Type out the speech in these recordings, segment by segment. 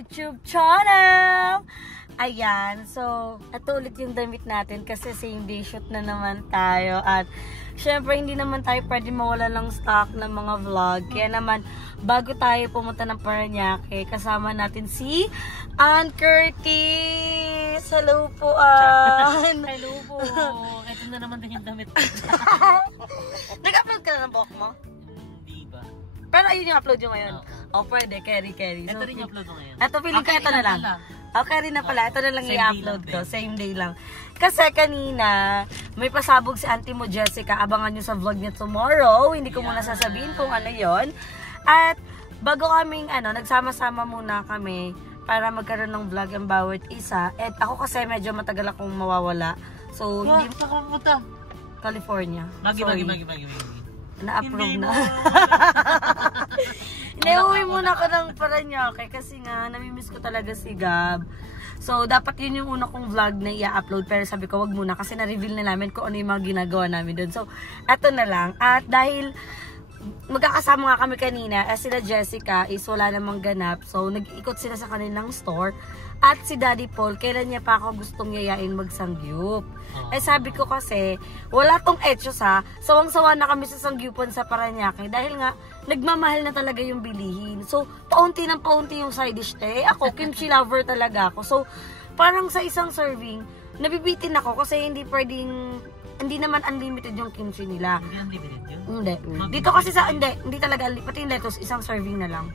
YouTube channel! Ayan, so, ito ulit yung damit natin kasi same day shoot na naman tayo. At, syempre, hindi naman tayo pwede mawala ng stock ng mga vlog. Kaya naman, bago tayo pumunta ng Parañaque, kasama natin si Ann Curtis! Hello po, Ann! Hello po! Ito na naman din yung damit. Nag-upload ka na ng buhok mo? Hindi ba? Pero ayun yung upload yung ngayon. Oo. O, pwede, carry. Ito So, rin yung upload ko ngayon. ito, feeling ko ito na lang. Okay rin na pala. Ito na lang Same i-upload day ko. lang, Same day lang. Kasi kanina, may pasabog si auntie mo Jessica. Abangan nyo sa vlog niya tomorrow. Hindi ko muna sasabihin kung ano yon. At bago kaming nagsama-sama muna kami para magkaroon ng vlog ang bawat isa. At ako kasi medyo matagal akong mawawala. So, hindi pumunta. California. Magi. Na-approve na. Inuwi muna ko ng Parañaque kasi nga, namimiss ko talaga si Gab. So, dapat yun yung una kong vlog na i-upload. Pero sabi ko, wag muna kasi na-reveal na namin kung ano yung mga ginagawa namin doon. So, eto na lang. At dahil magkakasama nga kami kanina, sila Jessica is wala namang ganap. So, nag-iikot sila sa kanilang store. At si Daddy Paul, kailan niya pa ako gustong yayain magsangyup. Sabi ko kasi, wala tong etchos ha. Sawang-sawa na kami sa sangyupan sa Parañaque. Dahil nga, nagmamahal na talaga yung bilihin. So, paunti ng paunti yung side dish. Ako, kimchi lover talaga ako. So, parang sa isang serving, nabibitin ako kasi hindi naman unlimited yung kimchi nila. Hindi unlimited yun? Hindi. Dito kasi hindi talaga, pati yung lettuce, isang serving na lang.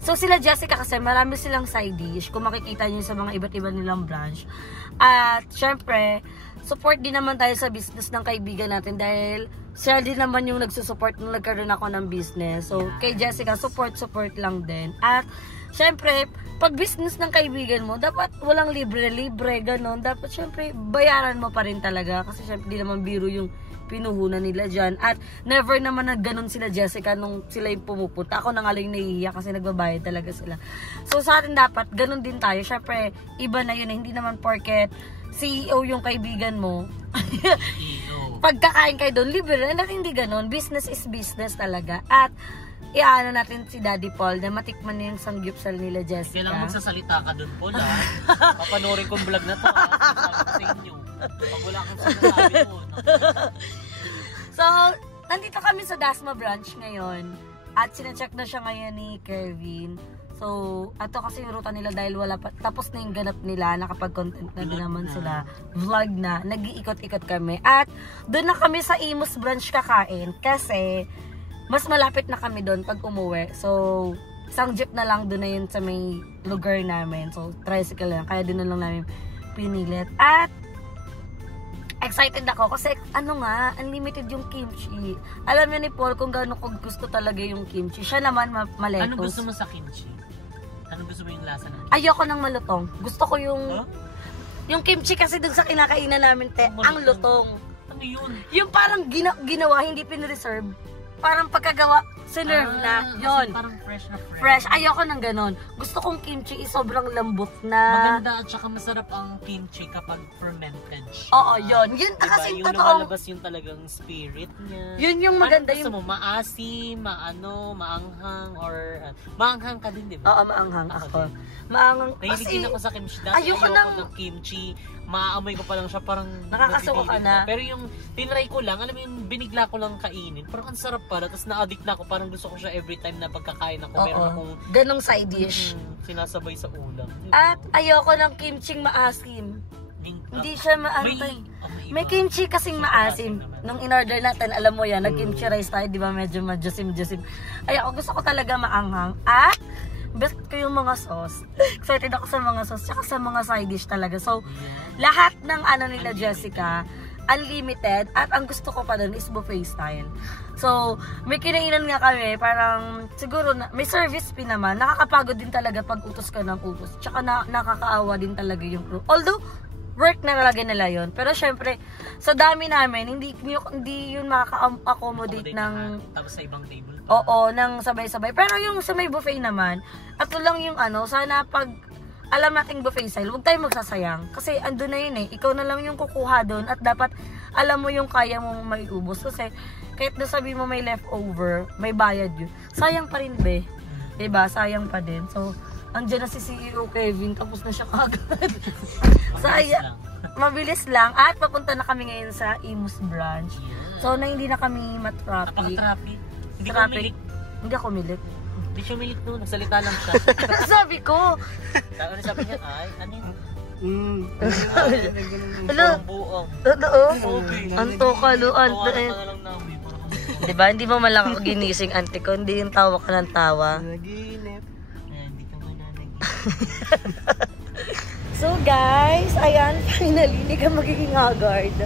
So, sila Jessica kasi marami silang side dish. Kung makikita nyo sa mga iba't iba nilang branch. At, syempre, support din naman tayo sa business ng kaibigan natin dahil siya din naman yung nagsusupport nung nagkaroon ako ng business. So, kay Jessica, support lang din. At, syempre, pag business ng kaibigan mo, dapat walang libre, ganon. Dapat, syempre, bayaran mo pa rin talaga. Kasi, syempre, di naman biro yung pinuhunan nila dyan. At never naman na ganun sila Jessica nung sila yung pumupunta. Ako na nga lang nahihiya kasi nagbabayad talaga sila. So sa atin dapat ganun din tayo. Syempre iba na yun. Hindi naman porket CEO yung kaibigan mo. Pagkakain kayo doon, libre na. Hindi ganun. Business is business talaga. At iaano natin si Daddy Paul na matikman niya yung sangyupsal nila Jessica. Kailangan magsasalita ka doon, Paul. Papanoorin kong vlog na to. Sabi ko sa inyo. Pag wala kang sinasabi mo. So, nandito kami sa Dasma branch ngayon. At sinacheck na siya ngayon ni Kevin. So, ato kasi yung ruta nila dahil wala pa, tapos na yung ganap nila, nakapag-content na din naman sila, vlog na, nag-iikot-ikot kami. At doon na kami sa Imus branch kakain kasi mas malapit na kami doon pag umuwi. So, isang jeep na lang doon na yun sa may lugar namin. So, tricycle lang. Kaya doon na lang namin pinilit. At excited ako kasi unlimited yung kimchi. Alam niyo ni Paul kung gaano ko gusto talaga yung kimchi. Siya naman maletos. Ano gusto mo sa kimchi? Ano gusto mo yung lasa ng kimchi? Ayoko ng malutong. Gusto ko yung kimchi kasi dun sa kinakainan namin, ang lutong. Ano yun? Yung parang ginawa, hindi pinreserve. Parang pagkagawa, sinerve na. Yun. Parang fresh na fresh. Fresh. Ayoko ng ganon. Gusto kong kimchi is sobrang lambot na. Maganda at saka masarap ang kimchi kapag fermented siya. Oo, yun. Yun diba? kasi yung totoong lumalabas yung talagang spirit niya. Yun yung maganda. Gusto mo maasim, maanghang, maanghang ka din, di ba? Oo, maanghang ako. Maanghang. Nahilig din ako sa kimchi. Dati ayoko ng kimchi. Maaamoy ko pa lang siya, parang nakakasuka ka na. Pero yung tinry ko lang, alam mo yung binigla ko lang kainin, parang ang sarap pala. Tapos na-addict na ako, parang gusto ko siya every time na pagkakain ako. Meron akong ganong side dish. Sinasabay sa ulam. At ayoko ng kimching maasim. Hindi siya may kimchi kasing maasim. Nung in-order natin, alam mo yan, nag-kimchi rice tayo, di ba? Medyo majasim-jasim. Ayoko, gusto ko talaga maanghang. At best ko yung mga sauce. Excited ako sa mga sauce, tsaka sa mga side dish talaga. So, lahat ng nila Jessica, unlimited. At ang gusto ko pa dun is buffet style. So, may kinainan nga kami, parang siguro may service fee naman. Nakakapagod din talaga pag utos ka ng utos. Tsaka nakakaawa din talaga yung crew. Although, work na talaga nila yun. Pero syempre, sa dami namin, hindi yun makaka-accommodate ng tapos sa ibang table. Oo, ng sabay-sabay. Pero yung sa may buffet naman, ato lang yung sana pag alam nating buffet style, huwag tayong magsasayang. Kasi andun na yun ikaw na lang yung kukuha doon at dapat alam mo yung kaya mong maiubos. Kasi kahit nasabi mo may leftover, may bayad yun. Sayang pa rin be. Diba? Sayang pa din. So, andyan na si CEO Kevin, tapos na siya kagad. So, Mabilis ayan, lang. mabilis lang. At papunta na kami ngayon sa Imus branch. Yeah. So, na hindi na kami matraffic. Napaka-traffic. Hindi ko Traffic. umilik. Hindi ako umilik. Hindi siya umilik no. Nagsalita lang siya. Sabi ko. Ano sabi niya? Ay, ano yun? Hello. Parang buong. Totoo. Okay. Anto ka, lo. Tawanan ka na lang namin. Diba? Hindi mo man lang ako ginising, auntie ko. Hindi yung tawa ka ng tawa. Naginip. Hindi ka mananag. So guys, ayan, finally, hindi ka magiging haggard.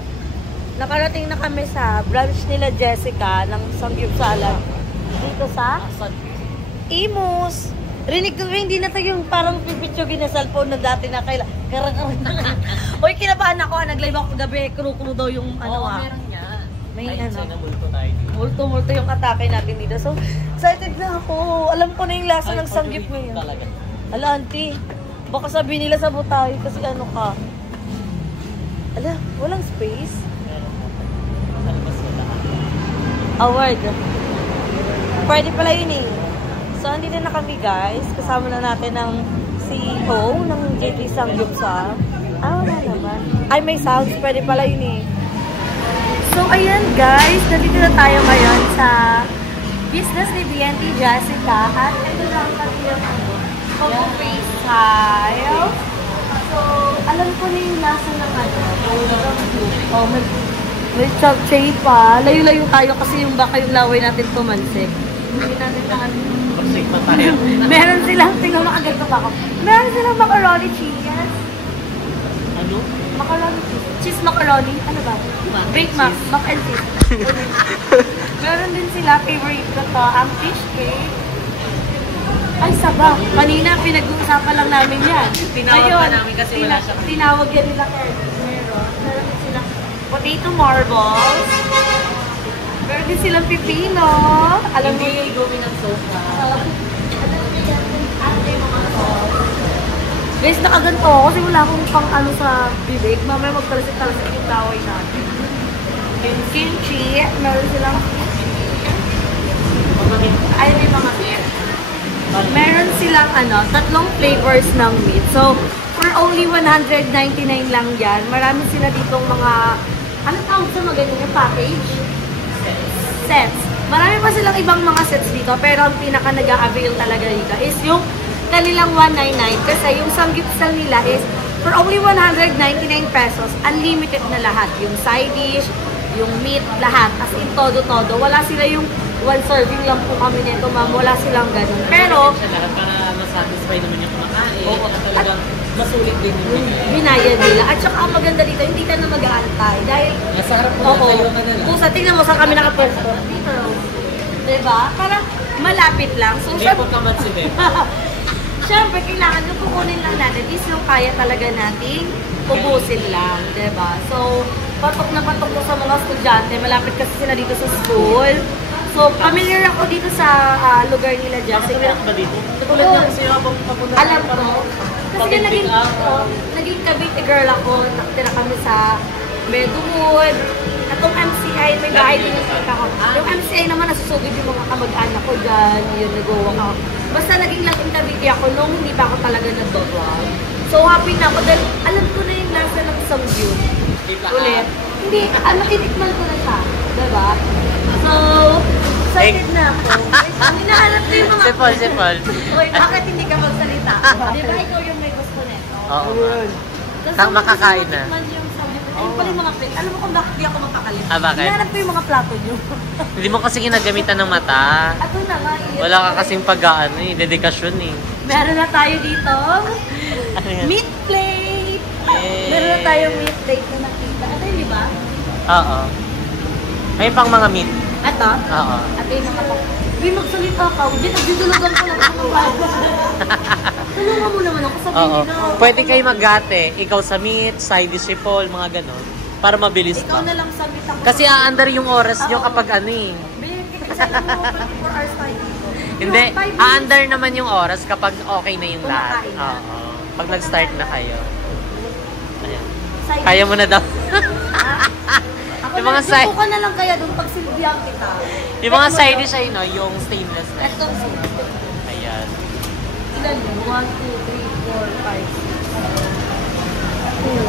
Nakarating na kami sa branch nila Jessica ng Samgyupsalan. Dito sa Asan? Imus. Rinig ko hindi na tayo yung parang pipitsugin na cellphone na dati na karang Uy, kinabahan ako. Nag-live ako gabi. Kuru-kuru daw yung ano Meron niya. May Ay, ano. sana multo tayo dito. Multo-multo yung atake natin dito. So, excited na ako. Alam ko na yung lasa ng Samgyup ngayon. Talaga. Ala, auntie. Baka sabihin nila sabot tayo kasi ano ka. Ala, walang space. Meron mo. Almas wala. Award. Pwede pala yun eh. So, andito na kami guys. Kasama na natin ng CEO ng JT Samgyupsal. Wala naman. Ay, may sounds. Pwede pala yun eh. So, ayan guys. Nandito na tayo ngayon sa business ni BNT Jessica. At ito lang kami yung Coco Face Style. So, alam ko na yung lasa ng ano. Oh, may chapchay pa. Layo-layo tayo kasi yung baka yung laway natin pumansik. Hindi natin nakan. Pagsig pa tayo. Meron silang, tingnan mo agad ko ako. Meron silang macaroni cheese. Ano? Macaroni cheese. Cheese macaroni. Ano ba? Baked mac. Mac and cheese. Meron din sila, favorite ko to, ang fish cake. Ay, saba. Kanina, pinag-uusapan lang namin yan. Tinawag pa namin kasi wala siya. Tinawag yan nila Curtis. Meron din sila potato marbles. Meron din silang pipino. Alam mo, Hindi gawin ng sofa. guys, nakaganto ako kasi wala akong pang ano sa bibig. Mamaya magtalasik-talasik yung taway natin. Kimchi. Meron silang ay, may mga meat. Meron silang ano, tatlong flavors ng meat. So, for only 199 lang yan. Marami sila ditong mga, ano tawag sa mga ganyan yung package? Sets. Marami pa silang ibang mga sets dito, pero ang pinaka nag-a-avail talaga dito is yung kanilang 199 kasi yung samgyupsal nila is for only 199 pesos, unlimited na lahat. Yung side dish, yung meat, lahat. As in, todo-todo. Wala sila yung one serving lang po kami nito, ma'am. Wala silang ganun. Pero, Siya lahat para masatisfy naman yung kumakain. At talagang masulit din yung binayad nila. At saka ang maganda dito, hindi ka na mag-aantay. Dahil, nasa harap mo na tayo ka na lang. Kusa, tingnan mo saan kami nakapwesto. Dito. Diba? Para malapit lang. So, Hindi po kamat si Beb. Siyempre, kailangan yung kukunin lang natin is yung kaya talaga nating ubusin lang. Diba? So, patok na patok ko sa mga estudyante. Malapit kasi sila dito sa school. So, familiar ako dito sa lugar nila, Jessica. Nakasamirak ba dito? Katulad niya kasi habang papunta Alam ko. Kasi naging Cavite girl ako. Nakatira kami sa Medwood. Atong MCI, may bahay din yung sita ko. Yung MCI naman, nasusugod yung mga kamag-anak ko dyan. Yun, nag-uwa ako. Basta naging laking Cavite ako nung hindi pa ako talaga nag-vlog. So, happy na ako dahil alam ko na yung lasa ng samgyup. Ulit. Hindi, nakitikman ko na siya. Diba? So, excited na ako. Ang hinahanap ko yung mga... Sipol. Uy, bakit hindi ka magsalita? Di ba ikaw yung may gusto nito? Oo. Tapos Kang makakain na. matikman yung sabi ko, ayun pala yung mga plate. Alam mo kung bakit di ako mapakalit? Bakit? Hinahanap ko yung mga plato nyo. Hindi mo kasi ginagamitan ng mata. Ato na nga. Wala ka kasing pag-ano dedikasyon eh. Meron na tayo dito. Ano yan? Meat plate. Yay! Meron na tayo meat plate na nakita. Ito yun, di ba? Oo. May pang mga meat. Ito? Oo. Ito yung mga plato. Hindi magsalita ka. Hindi, nagdudulugan ko lang ako ng bago. Tulungan mo naman ako sabihin Oo. nyo. Pwede kayo maggate. Ikaw sa meat, side dish sipol, mga ganon. Para mabilis Ikaw ba. na lang sa meat ako. Kasi aandar yung oras nyo kapag ano eh. Kasi alam mo, 24 hours tayo dito. Hindi, Yung 5 minutes, aandar naman yung oras kapag okay na yung lahat. Kumakain na. Oo. Pag nag-start na kayo. Ayan. side Kaya dish. mo na daw. Ako Yung mga na, side- Duko ka na lang kaya doon pag silbihan kita. Yung mga side dish ay no, yung stainless na. Ito, Ayan. dali. 1, 2, 3, 4, 5, 6, 7, 2,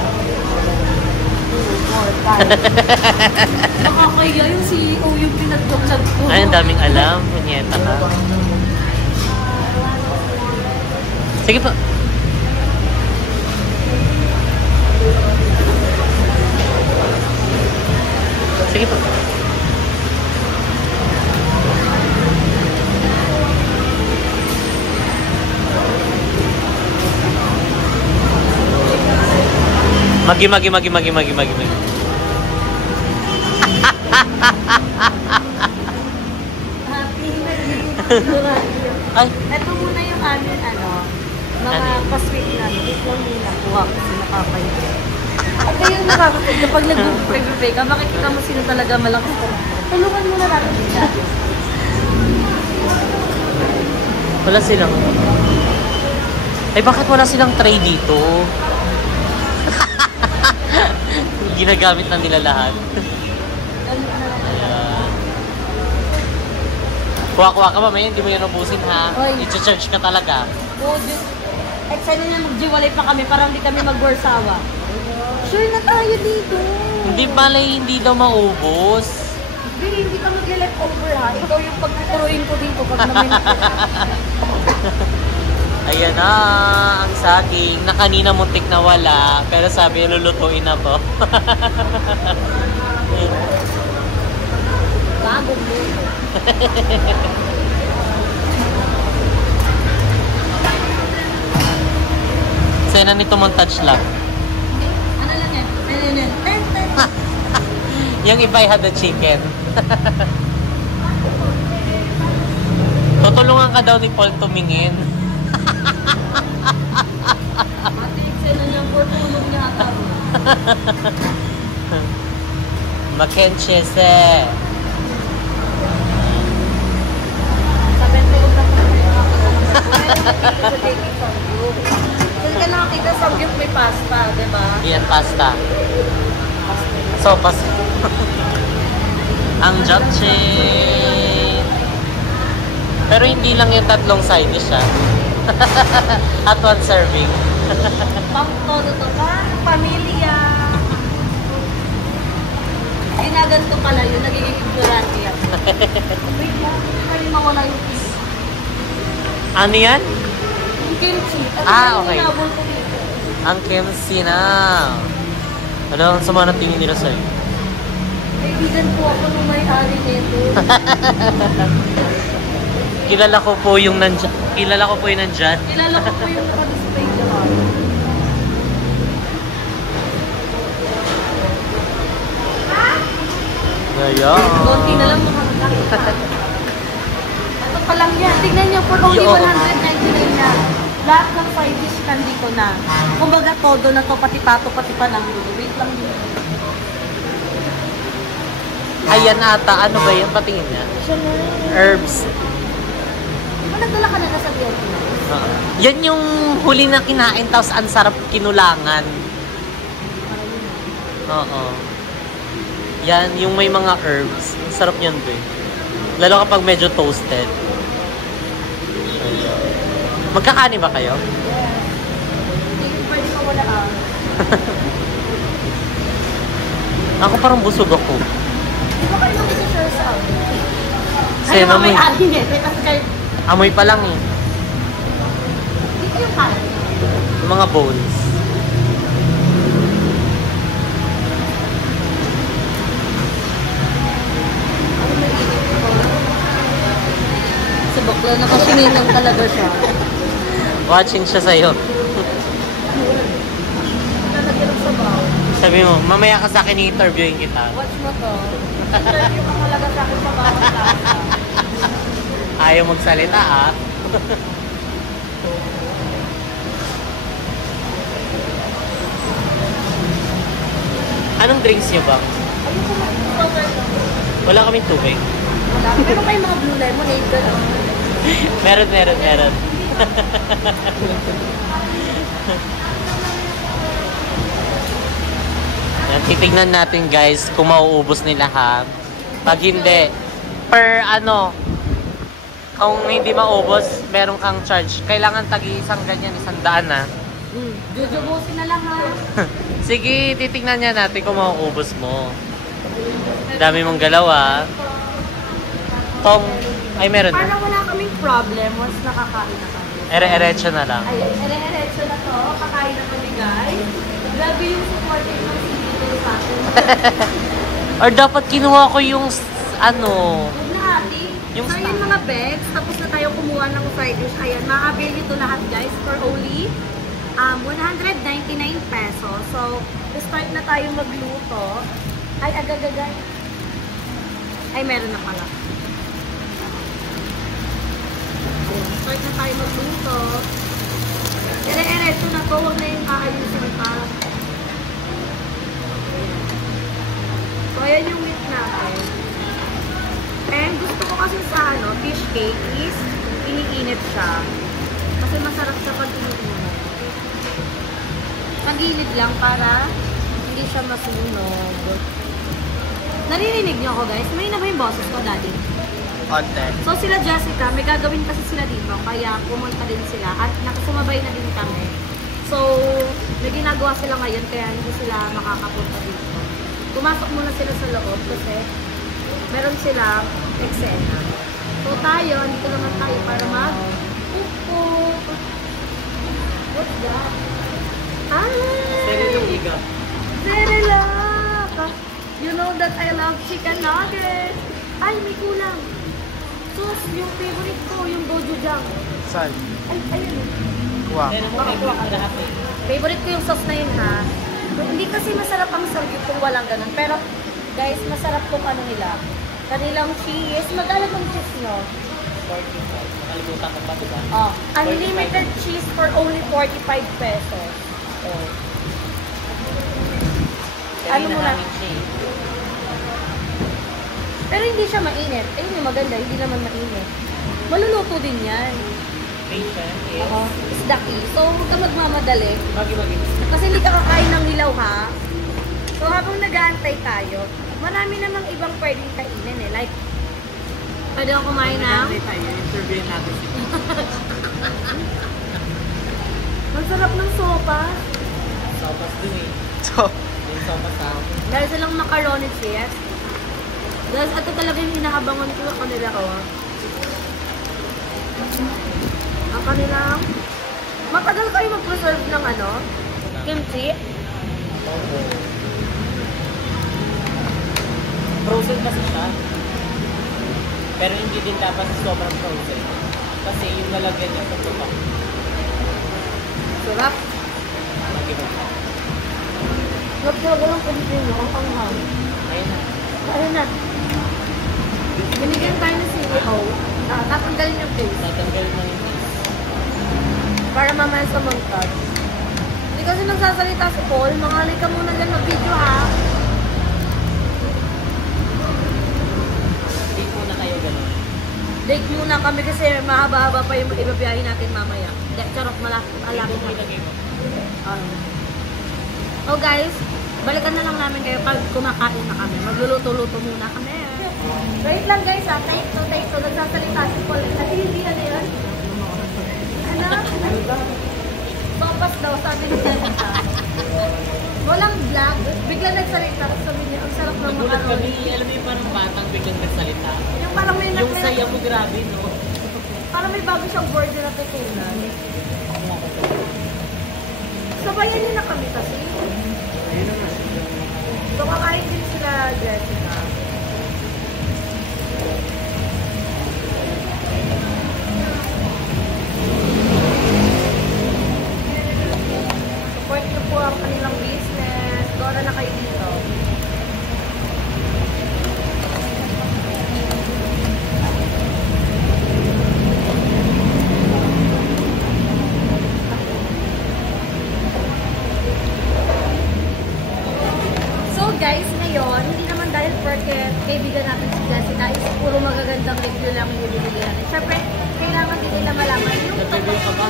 4, 5. Nakakaya yung CEO yung pinagdoklag ko. Ay, ang daming alam. Punyeta ka. Sige po. Sige po. Magi. Ay. Ito muna yung amin, mga pa-sweet na. Wait lang muna. Kuha kasi nakapay. Ito yung nakakasig. Kapag nag-pray ka, makikita mo sino talaga malakas ko. Tulungan muna natin sila. Wala silang. Ay, bakit wala silang tray dito? Ginagamit na nila lahat. Ayan. Kuha-kuha ka mamaya, hindi mo yan ubusin ha. I-charge ka talaga. Oo, at sana na magjiwalay pa kami para hindi kami mag-worsawa. Sure na tayo dito. Hindi pala, hindi daw maubos. Hindi ka mag-leftover ha. Ikaw yung pagtuturuin ko dito pag namin. Ayan na, ang saging na kanina muntik na wala, pero sabi lulutuin na po. Bagong luto. Sena nito montage lang. Ano lang yan? Yung iba ay had the chicken. Tutulungan ka daw ni Paul tumingin. Sena niya po tulong niya ata. Makenchese. Sabi ko na kasi ka nakakita sa gift may pasta, di ba? Yan, pasta. Sopas. Ang japche. Pero hindi lang yung tatlong side dish siya. At one serving. Pang-todo to pa, pamilya. Ginaganto pala yun, nagiging ignorante yan. Wait lang, hindi pa rin mawala yung piece. Ano yan? Yung kimchi. Okay. Inabol ko dito. Ang kimchi na. Ano, sa mga natingin nila sa'yo? Kaibigan po ako nung may-ari nito. Kilala ko po yung nandyan. Kilala ko po yung nandyan. Kilala ko po yung naka-display dyan. Ayan. Konti na lang makakakita. Ito pa lang yan. Tignan nyo, for only 199 na. Lahat ng side dish nandito na. Kumbaga todo na to, pati pato, pati pananggulo. Wait lang yun. Ayan ata. Ano ba yun? Patingin niya. Herbs. Nagdala ka na sa Vietnam. Yan yung huli na kinain, tapos ang sarap kinulangan. Oo. Yan, yung may mga herbs. Ang sarap yan, be. Lalo kapag medyo toasted. Magkakani ba kayo? Yes. Hindi pwede ka wala Ako parang busog ako. Di ba kayo mag-share sa amin? Kasi may akin eh. Kasi kayo, amoy pa lang eh. dito yung kain. Yung mga bones. Sa bakla, nakasingin lang talaga siya. Watching siya sa'yo. Lalagyan ng sabaw. Sabi mo, mamaya ka sa akin i-interviewin kita. Watch mo to. Interview ka talaga sa akin sa bawat lasa. Ayaw magsalita ah. Anong drinks niyo ba? Ayun ko mag-cover lang. Wala kaming tubig. Wala. Pero may mga blue lemonade ka lang. Meron. Yan, titignan natin guys kung mauubos nila ha. Pag hindi, per kung hindi maubos, meron kang charge. Kailangan tagi isang ganyan, 100 na. Jujubusin na lang ha. Sige, titingnan niya natin kung mauubos mo. Dami mong galaw ah. Tong, ay meron na. Parang wala kaming problem once nakakain na kami. Ere-erecho na lang. Ayun, ere-erecho na to. Kakain na kami guys. Grabe yung support ng dito sa akin. Or dapat kinuha ko yung ano. Huwag na ate. Yung So yun mga bags, tapos na tayo kumuha ng fried dish. Ayan, ma-avail nyo to lahat guys for only 199 pesos. So, start na tayo magluto. Ay, agagagay. Ay, meron na pala. Start na tayo magluto. Ere-ereto na to. Huwag na yung aayusin pa. So, ayan yung meat natin. And gusto ko kasi sa fish cake is iniinit siya. Kasi masarap siya pag iniinit. Pag-init lang para hindi siya masunog. Naririnig niyo ako guys? May na ba yung boses ko dati? Konti. So sila Jessica, may gagawin kasi sila dito. Kaya pumunta din sila at nakasumabay na din kami. So may ginagawa sila ngayon kaya hindi sila makakapunta dito. Pumasok muna sila sa loob kasi meron silang eksena. So tayo, dito naman tayo para mag-cook. What's that? Ay! Cerelac! You know that I love chicken nuggets. Ay, may kulang. Sauce, yung favorite ko, yung gochujang. Saan? Ay, ayun. Wow. Favorite ko yung sauce na yun ha. Hindi kasi masarap ang sargip kung walang ganun. Pero, guys, masarap kung ano nila. Kanilang cheese. Magkano ng cheese nyo? 45. Nakalimutan ko pa, diba? Oh, unlimited cheese for only 45 pesos. Oh. Ano mo na? Pero hindi siya mainit. Ayun yung maganda, hindi naman mainit. Maluluto din yan. Patient is? Oo, isda key. So, huwag ka magmamadali. Magi-magi. Kasi hindi ka kakain ng hilaw ha. So, habang nag-aantay tayo, marami namang ibang pwedeng kainin eh. Like, pwede akong kumain ng... Interview natin si Ang sarap ng sopa. Sopas dun eh. So, Yung sopas sa akin. Dahil silang macaroni cheese. Dahil ito talaga yung inaabangan ko ang kanila ko. Ang kanilang... Matagal kayo mag-preserve ng ano? Kimchi? Oo. Frozen kasi siya. Pero hindi din dapat sobrang frozen. Kasi yung nalagyan niya sa tupak. Sarap. Magi-magi. Sarap talaga lang kimchi nyo. Ang panghang. Ayun na. Ayun na. Binigyan tayo ng CEO. Tatanggalin yung face. Natanggal na yung cheese. Para mamaya sa montage. Hindi kasi nagsasalita si Paul. Mangalay ka muna dyan mag-video ha. Date muna kayo gano'n. Date muna kami kasi mahaba-haba pa yung ibabiyahin natin mamaya. Charot malaki. Alaki Date mo ilagay mo. Oh guys, balikan na lang namin kayo pag kumakain na kami. Magluluto-luto muna kami. Wait lang guys ha. Take two. Nagsasalita si Paul. At hindi ano yun? Ano? Sopas daw, sabi ni Jessica. Walang vlog. Bigla nagsalita. Sabi niya, ang sarap ng Nagulat kami. macaroni. Alam mo yung parang batang biglang nagsalita. Yung parang may Yung saya mo grabe, no? parang may bago siyang burger na tutunan. Sabayan niyo na kami kasi. So kakain din sila Jessica. Support niyo po ang kanilang business. Dora na kayo dito. So guys, ngayon, hindi naman dahil porque kaibigan natin si Jessica is puro magagandang review lang yung bibili natin. Siyempre, kailangan din nila malaman yung Nag-review ka ba?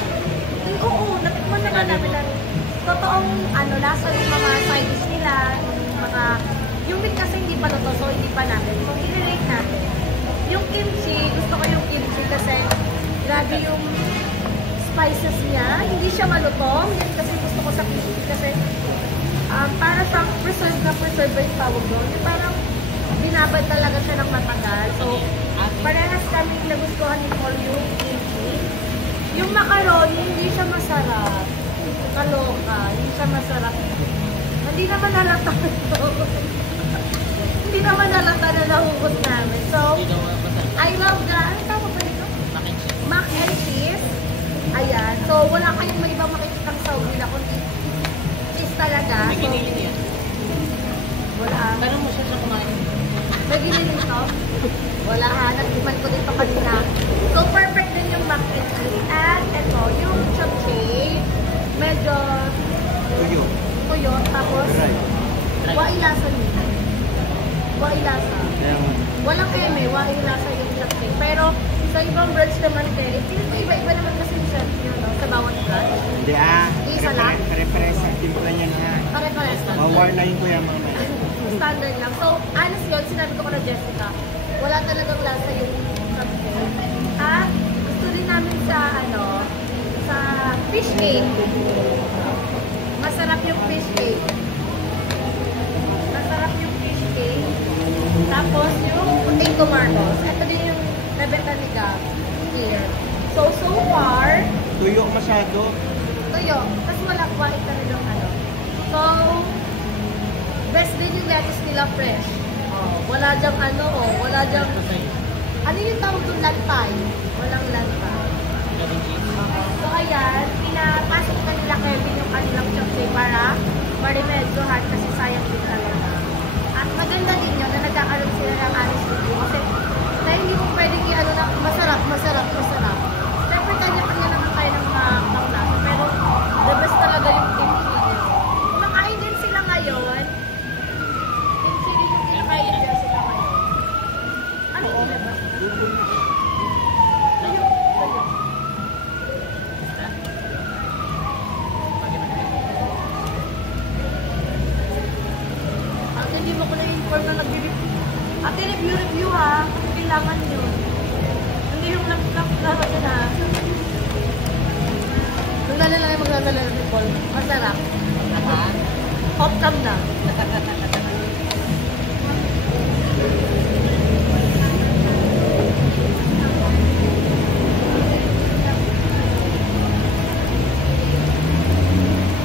Oo, natikman naman namin lang. Totoong lasa yung mga side dish nila, yung meat kasi hindi pa luto, so hindi pa namin. So, i-relate natin. Yung kimchi, gusto ko yung kimchi kasi grabe yung spices niya. Hindi siya malutong. Yan kasi gusto ko sa fish kasi para siyang preserve na preserve yung tawag doon. Parang binabad talaga siya ng matagal. So, parehas kami nagustuhan ni Paul yung kimchi. Yung macaroni, hindi siya masarap. Kaloka, hindi siya masarap. Hindi naman halata ito. Hindi naman halata na nahugot namin. So, I love the, ano tawag ba ito? Mac and cheese. Ayan. So, wala kayong may ibang makikitang sa wila kundi cheese talaga. So, wala. Tanong mo siya sa kumain. Naginin ito? Wala ha. Nagdiman ko dito kanina. So, perfect din yung mac and cheese. At ito, yung chapchae. Medyo tuyo. Tapos, wailasa nito. Wailasa. Walang eme. Wailasa yung chapchae. Pero, sa ibang branch naman kayo, iba-iba naman kasi yung sa bawat branch. Hindi Isa lang? Pare-pares ang timpla niya na. Pare-pares lang. Mawarnayin ko yan mamaya. Standard lang. So, honest yun, sinabi ko na Jessica, wala talagang lasa yung chapchae. At gusto din namin sa, sa fish cake. Masarap yung fish cake. Masarap yung fish cake. Tapos, yung potato marbles. Ito din yung nabenta ni Gab. Here. So far, Tuyo masyado. tuyo. Tapos walang quality talagang So, best din yung lettuce nila fresh. Wala dyang wala dyang, ano yung tawag doon? Lantay. Walang lantay. So, ayan, pinapasok na nila Kevin yung kanilang chapchae para marimedyohan kasi sayang din talaga. At maganda din yun na nagkakaroon sila ng honest review kasi na hindi mo pwedeng na masarap. Siyempre, kanya-kanya naman tayo ng mga panglasa. Pero, the best talaga yung kimchi niya. Kumakain din sila ngayon. Kimchi din yung kinakain nila sila ngayon. Ano yung labas? Tuyo. At hindi mo ko na-inform na nag-review. Ate, review ha. Kung kailangan yun. Hindi yung laptop na. Nung lalala na maglalala ni Paul. Masarap. Off-cam na.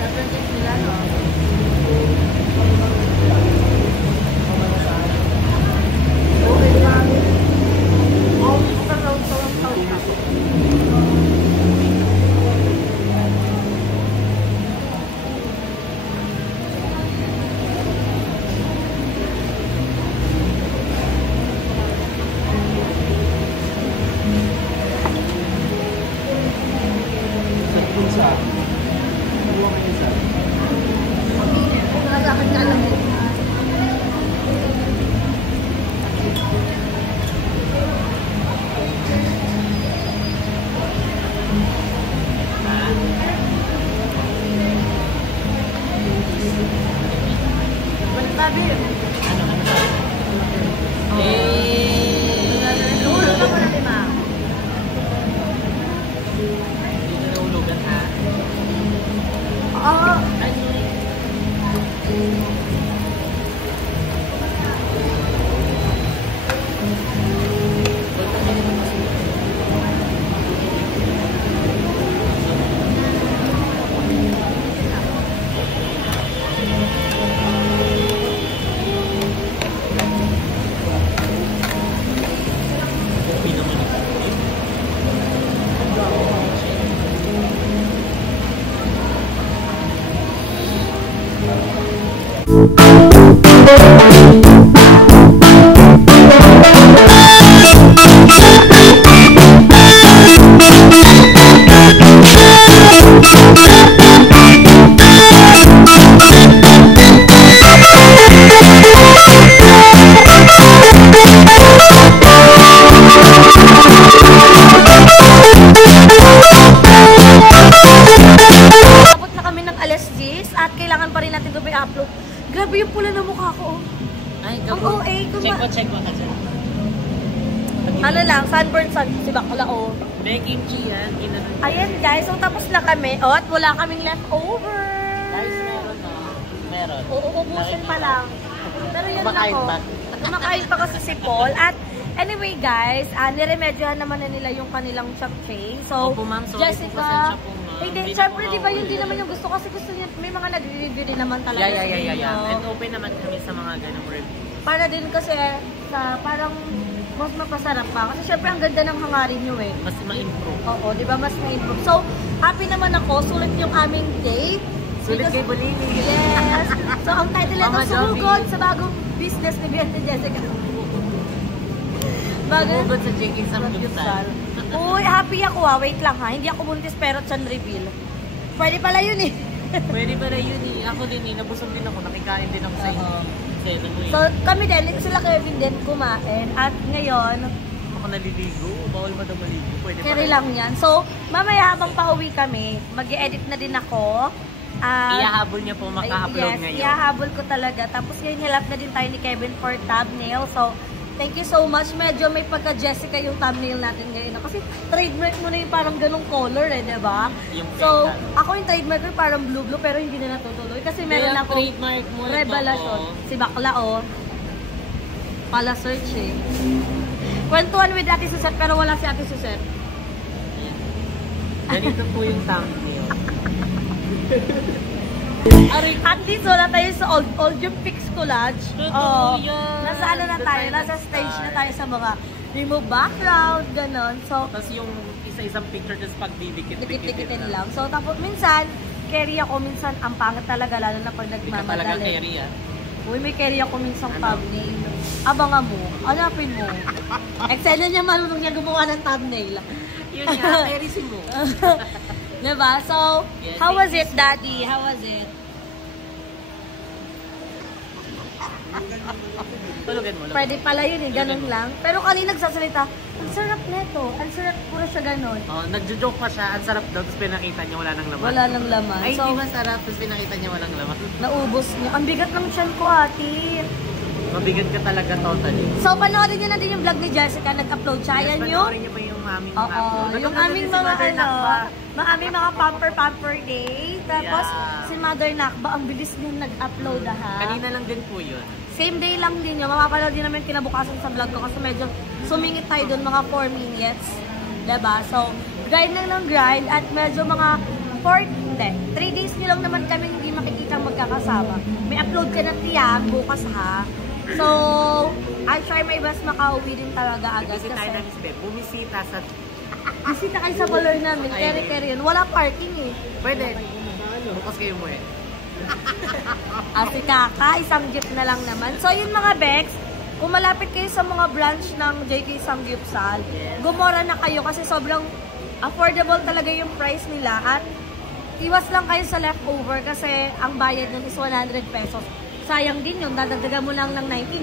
Dapat nila, no? Okay, mami. Sa punsa. Ano ang isa? Nakasakan ka lang yun. Balik tabi. Nahulog ka pa na 5. Nahulugan ha. Oo. Grabe yung pula ng mukha ko. Ay, Ang OA. Check mo ka dyan. Ano lang, sunburn si bakla, oh. May kimchi yan. Ayan guys, so tapos na kami. Oh, at wala kaming leftover. Guys, meron na. Meron. Uubusin pa lang. Pero yun Kumakain ako. pa. Kumakain pa kasi si Paul. At anyway guys, niremedyohan naman na nila yung kanilang chop chain. So, Opo, ma'am. Sorry po, Jessica, pasensya po, ma'am. hindi, Hindi syempre na po di ba yun maulit. din naman yung gusto kasi gusto niya, may mga nagre-review din naman talaga. Yeah. And open naman kami sa mga ganong review. Para din kasi sa parang mas mapasarap pa. Kasi syempre ang ganda ng hangarin nyo eh. Mas ma-improve. Oo, di ba? Mas na-improve. So, happy naman ako. Sulit yung aming date. Sulit Because- kay Bolini. Yes. So, ang title nito, Mama Sumugod Jovi. sa bagong business ni Bian ni Jessica. Sumugod sa JK Samgyupsal. Uy, happy ako Wait lang ha. Hindi ako buntis pero chan reveal. Pwede pala yun eh. Pwede pala yun eh. Ako din eh. Nabusog din ako. Nakikain din ako sa inyo. Sa inyo mo eh. So, kami din, sila Kevin din kumain. At ngayon, Ako naliligo. Bawal mo daw maligo. Pwede carry pala. lang yan. So, mamaya habang pauwi kami, mag-edit na din ako. Iyahabol niya po maka-upload yes, ngayon. ihahabol ko talaga. Tapos ngayon, hilap na din tayo ni Kevin for thumbnail. So, thank you so much. Medyo may pagka-Jessica yung thumbnail natin ngayon. Kasi trademark mo na yung parang ganong color eh, diba? Yung So, penta. ako yung trademark ko parang blue-blue pero hindi na natutuloy. Kasi meron Kaya ako trademark mo ito, revelasyon. oh. Si Bakla, oh. Pala search eh. Kwentuhan with Ate Suset pero wala si Ate Suset. Ganito po yung thumbnail. At least wala tayo sa old yung Pix Collage. Totoo yan. Nasa ano na tayo, nasa stage na tayo sa mga remove background, ganon. So, Tapos yung isa-isang picture tapos pagdidikit-dikitin dikit-dikitin lang. So, tapos minsan, carry ako, minsan ang pangit talaga, lalo na pag Hindi ka talaga nagmamadali. carry ah. Uy, may carry ako minsan Ano? thumbnail. Abangan mo, hanapin mo. Excel na niya, marunong niya gumawa ng thumbnail. Yun nga, carry si mo. Diba? So, Yes, how was thank it, Daddy? How was it? Tulugan mo lang. Pwede pala yun eh, ganun lang. Pero kanina nagsasalita, ang sarap neto, ang sarap, puro siya ganun. Oh, nagjo-joke pa siya, ang sarap daw, tapos pinakita niya wala nang laman. Wala nang laman. Ay, So, di masarap, tapos pinakita niya walang laman. naubos niya. Ang bigat ng tiyan ko, ate. Mabigat ka talaga totally. So, panoorin niyo na din yung vlog ni Jessica, nag-upload siya. Ayan yung, panoorin niyo pa yung aming oo, upload. yung Nag-upload aming din si mga Mother ano, Nakba. aming mga pamper day. Tapos, Yeah. si Mother Nakba, ang bilis niyong nag-upload ha. Kanina lang din po yun. Same day lang din yun. Mapapanood din namin kinabukasan sa vlog ko kasi medyo sumingit tayo doon mga 4 minutes. Diba? So, grind lang ng grind at medyo mga 3 days nyo lang naman kami hindi makikita magkakasama. May upload ka na tiyan bukas ha. So, I'll try my best makauwi din talaga agad. Kasi tayo na Miss Beb, bumisita sa... bisita kayo sa color namin. Ay, Keri yun. Wala parking eh. Pwede. Bukas kayo mo eh. Si Kaka, isang jeep na lang naman. So, yun mga Bex, kung malapit kayo sa mga branch ng JK Samgyupsal, gumora na kayo kasi sobrang affordable talaga yung price nila at iwas lang kayo sa leftover kasi ang bayad nun is 100 pesos. Sayang din yun, dadagdagan mo lang ng 99,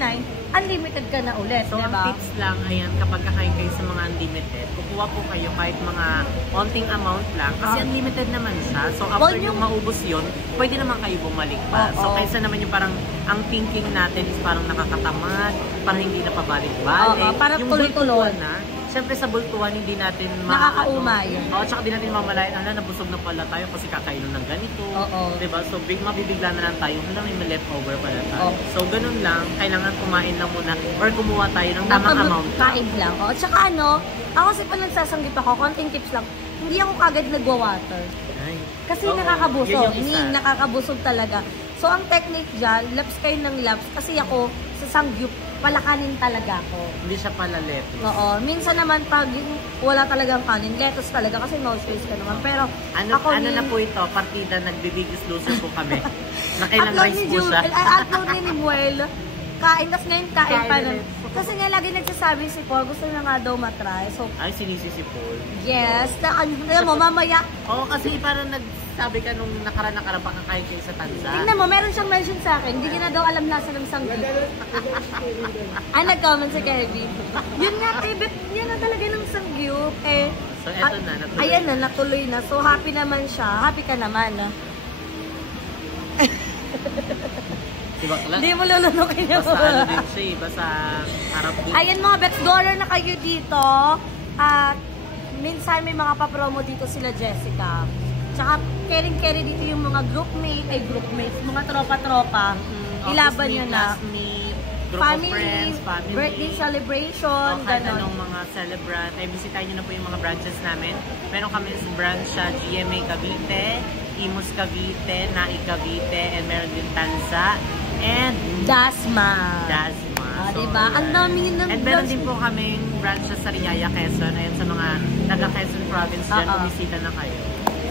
unlimited ka na ulit, So, diba? ang tips lang, ayan, kapag kakain kayo sa mga unlimited, kukuha po kayo kahit mga konting amount lang, kasi unlimited naman siya. So, after Well, yung maubos yun, pwede naman kayo bumalik pa. Oo. So, kaysa naman yung parang, ang thinking natin is parang nakakatamad, parang hindi na pabalik-balik. Oo, parang yung tuloy-tuloy. bultuhan na, syempre sa bultuhan, hindi natin Nakakaumay. Oo, tsaka di natin mamalayan, nabusog na pala tayo kasi kakainom ng ganito. Oo. Diba? So, mabibigla na lang tayo, may leftover pala tayo. Oo. So, ganun lang, kailangan kumain lang muna or kumuha tayo ng tamang amount. Kain lang. O, tsaka ano, ako kasi pa nagsasanggip ako, konting tips lang, hindi ako kagad nagwa-water. Ay. Kasi Oo, nakakabusog. yun yung isa. Nakakabusog talaga. So, ang technique dyan, laps kayo ng laps. Kasi ako, sa sangyup, palakanin talaga ako. Hindi siya pala lettuce. Oo. Minsan naman, pag wala talagang kanin, lettuce talaga kasi no choice ka naman. Pero, Ano, ako ano na po ito? Partida, nagbe-biggest loser po kami. Nakailang upload rice ni po siya. upload ni Muel. Kain, tapos ngayon kain Kain pa ulit. nun. Kasi nga lagi nagsasabi si Paul, gusto niya nga daw matry. So, Ay, sinisi si Paul. yes, na ano mo, mamaya, Oo, kasi parang nagsabi ka nung nakara pa kakain kayo sa Tanza. tingnan mo, meron siyang mention sa akin, hindi niya na daw alam lasa ng sanggip. Ay, nag-comment si Kevin. Yun nga, tibet, yan na talaga ng sangyup. Eh, So, eto na, natuloy. ayan na, natuloy na. So, happy naman siya. Happy ka naman, no? Diba kala? Hindi mo lulunukin yung Basta ano din siya eh. Basta harap din. Ayan mga Bex, dollar na kayo dito. At minsan may mga papromo dito sila Jessica. Tsaka caring-carry dito yung mga groupmates, mga tropa-tropa. Ilaban nyo na. Group Family, of friends, family. birthday celebration, O kahit ganon. anong mga celebrant. Ay, bisitahin nyo na po yung mga branches namin. Meron kami sa branch sa GMA Cavite, Imus Cavite, Nai Cavite, and meron din Tanza, and Dasma. Dasma. Diba? Ang dami yun ng And meron din po kaming branch sa Sariaya, Quezon. Ayun sa mga taga-Quezon province dyan, bumisita na kayo.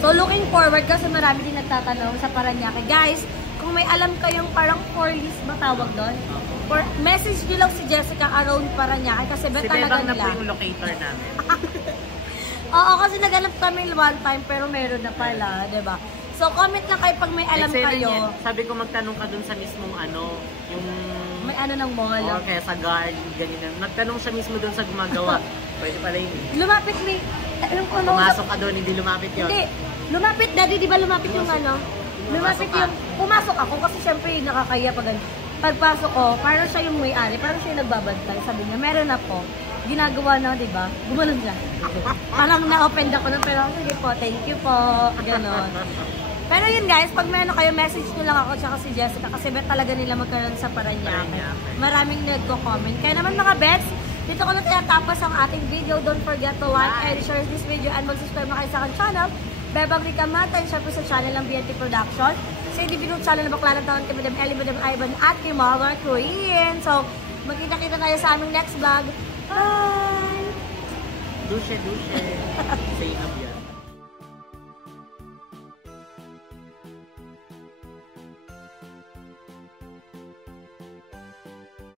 So looking forward kasi marami din nagtatanong sa Paranaque. Guys, kung may alam kayong parang 4 list ba tawag doon? Or message nyo lang si Jessica around Paranaque kasi bet Si talaga Bebang na po nila. yung locator namin. Oo, kasi naganap kami one time pero meron na pala, 'di ba? So comment lang kayo pag may alam Excellent kayo. yan. Sabi ko magtanong ka dun sa mismong yung May ano ng mall. o kaya sa guard, ganyan. Magtanong siya mismo dun sa gumagawa. Pwede pala yun. Lumapit may alam ko ano. Pumasok ka doon, hindi lumapit yun. Hindi. Lumapit daddy, 'di ba lumapit yung ano? Lumapit yung pumasok ako kasi syempre nakakaya pag pagpasok ko, parang siya yung may-ari, parang siya yung nagbabantay. Sabi niya, meron na po. Ginagawa na, di ba? Gumanon siya. Parang na-open ako na, pero sige po, thank you po. Ganon. Pero yun guys, pag may ano kayo, message nyo lang ako tsaka si Jessica kasi bet talaga nila magkaroon sa Paranaque. Maraming nagko-comment. Kaya naman mga bets, dito ko na tinatapos ang ating video. Don't forget to like and share this video and mag-subscribe na kayo sa aking channel. Bebang Rika Mata, and syempre sa channel ng BNT Production. Sa individual channel na Bakla ng Taon kay Madam Ellie, Madam Ivan at kay Mother Queen. So, magkita-kita tayo sa aming next vlog. Bye! Dushe. Say up yan.